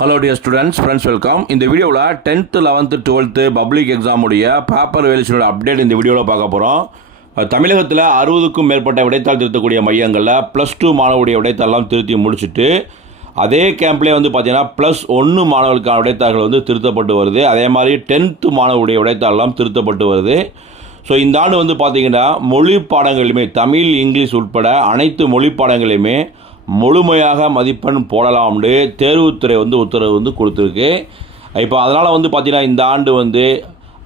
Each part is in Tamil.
Hello dear friends welcome. இந்த வீடியோவில் 10th 11th 12th பப்ளிக் எக்ஸாமுடைய பேப்பர் வேல்யூஷனோட அப்டேட் இந்த வீடியோவில் பார்க்க போகிறோம். தமிழகத்தில் 60க்கும் மேற்பட்ட விடைத்தாள் திருத்தக்கூடிய மையங்களில் +2 மாணவருடைய விடைத்தாள்லாம் திருத்தி முடிச்சுட்டு அதே கேம்ப்லேயே பார்த்தீங்கன்னா +1 மாணவர்களுக்கான விடைத்தாள்கள் திருத்தப்பட்டு வருது. அதே மாதிரி 10th மாணவருடைய விடைத்தாள்லாம் திருத்தப்பட்டு வருது. ஸோ இந்த ஆண்டு பார்த்தீங்கன்னா மொழி பாடங்களுமே தமிழ் இங்கிலீஷ் உட்பட அனைத்து மொழி பாடங்களையுமே முழுமையாக மதிப்பெண் போடலாம்னு தேர்வுத்துறை உத்தரவு கொடுத்துருக்கு. இப்போ அதனால் பார்த்தீங்கன்னா இந்த ஆண்டு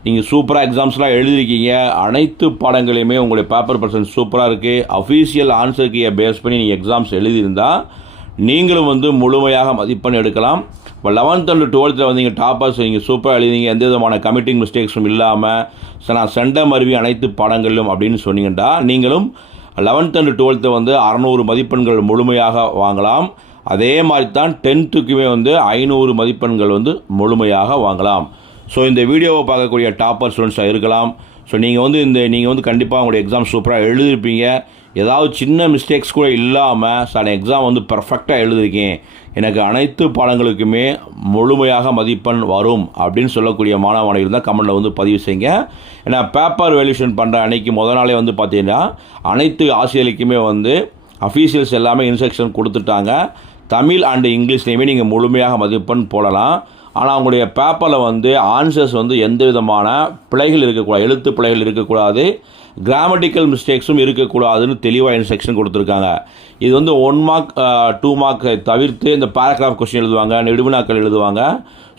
நீங்கள் சூப்பராக எக்ஸாம்ஸ்லாம் எழுதிருக்கீங்க. அனைத்து பாடங்களையுமே உங்களுடைய பேப்பர் பர்சன்ட் சூப்பராக இருக்குது. அஃபீஷியல் ஆன்சர் கீயை பேஸ் பண்ணி நீங்கள் எக்ஸாம்ஸ் எழுதியிருந்தால் நீங்களும் முழுமையாக மதிப்பெண் எடுக்கலாம். இப்போ 11th and 12th நீங்கள் டாப்பர்ஸ் நீங்கள் சூப்பராக எழுதிங்க, எந்த விதமான கமிட்டிங் மிஸ்டேக்ஸும் இல்லாமல் நான் செண்டம் அருவி அனைத்து பாடங்களிலும் அப்படின்னு சொன்னீங்கன்னா நீங்களும் 11th and 12th 600 மதிப்பெண்கள் முழுமையாக வாங்கலாம். அதே மாதிரி தான் 10th-க்குமே 500 மதிப்பெண்கள் முழுமையாக வாங்கலாம். ஸோ இந்த வீடியோவை பார்க்கக்கூடிய டாப்பர் ஸ்டூடெண்ட்ஸாக இருக்கலாம். ஸோ நீங்கள் கண்டிப்பாக உங்களுடைய எக்ஸாம் சூப்பராக எழுதியிருப்பீங்க. ஏதாவது சின்ன மிஸ்டேக்ஸ் கூட இல்லாமல் சார் எக்ஸாம் பர்ஃபெக்டாக எழுதியிருக்கேன், எனக்கு அனைத்து பாடங்களுக்குமே முழுமையாக மதிப்பெண் வரும் அப்படின்னு சொல்லக்கூடிய மாணவர்கள் தான் கமெண்டில் பதிவு செய்யுங்க. ஏன்னா பேப்பர் வேல்யூஷன் பண்ணுற அன்றைக்கி முதல் நாளே பார்த்தீங்கன்னா அனைத்து ஆசிரியர்களுக்குமே அஃபீஷியல்ஸ் எல்லாமே இன்ஸ்ட்ரக்ஷன் கொடுத்துட்டாங்க. தமிழ் அண்டு இங்கிலீஷ்லேயுமே நீங்கள் முழுமையாக மதிப்பெண் போடலாம். ஆனால் அவங்களுடைய பேப்பரில் ஆன்சர்ஸ் எந்த விதமான பிழைகள் இருக்கக்கூடாது, எழுத்து பிழைகள் இருக்கக்கூடாது, கிராமட்டிக்கல் மிஸ்டேக்ஸும் இருக்கக்கூடாதுன்னு தெளிவாக இன்ஸ்ட்ரக்ஷன் கொடுத்துருக்காங்க. இது 1 மார்க் 2 மார்க் தவிர்த்து இந்த பேராகிராஃப் கொஸ்டின் எழுதுவாங்க, நெடுவினாக்கள் எழுதுவாங்க.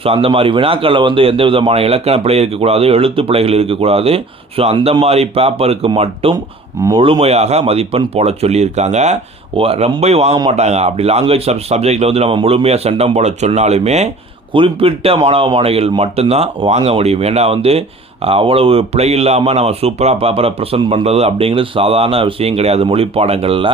ஸோ அந்த மாதிரி வினாக்களில் எந்த விதமான இலக்கண பிழை இருக்கக்கூடாது, எழுத்து பிழைகள் இருக்கக்கூடாது. ஸோ அந்த மாதிரி பேப்பருக்கு மட்டும் முழுமையாக மதிப்பெண் போட சொல்லியிருக்காங்க. ரொம்ப வாங்க மாட்டாங்க. அப்படி லாங்குவேஜ் சப்ஜெக்டில் நம்ம முழுமையாக செண்டம் போட சொன்னாலுமே குறிப்பிட்ட மாணவிகள் மட்டும்தான் வாங்க முடியும். ஏன்னா அவ்வளவு பிழை இல்லாமல் நம்ம சூப்பராக பேப்பரை ப்ரெசென்ட் பண்ணுறது அப்படிங்கிறது சாதாரண விஷயம் கிடையாது. மொழி பாடங்களில்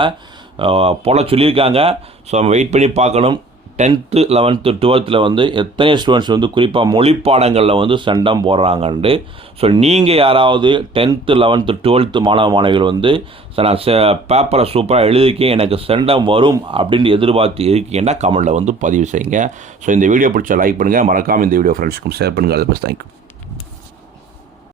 போல சொல்லியிருக்காங்க. ஸோ நம்ம வெயிட் பண்ணி பார்க்கணும். 10th 11th 12th எத்தனை ஸ்டூடெண்ட்ஸ் குறிப்பாக மொழி பாடங்களில் செண்டம் போடுறாங்கன்ட்டு. ஸோ நீங்கள் யாராவது 10th 11th 12th மாணவிகள் சார் நான் பேப்பரை சூப்பராக எழுதியிருக்கேன், எனக்கு செண்டம் வரும் அப்படின்னு எதிர்பார்த்து இருக்கீங்கன்னா கமெண்டில் பதிவு செய்யுங்க. ஸோ இந்த வீடியோ பிடிச்ச லைக் பண்ணுங்கள், மறக்காமல் இந்த வீடியோ ஃப்ரெண்ட்ஸ்க்கும் ஷேர் பண்ணுங்கள். அது பெஸ்ட். தேங்க்யூ.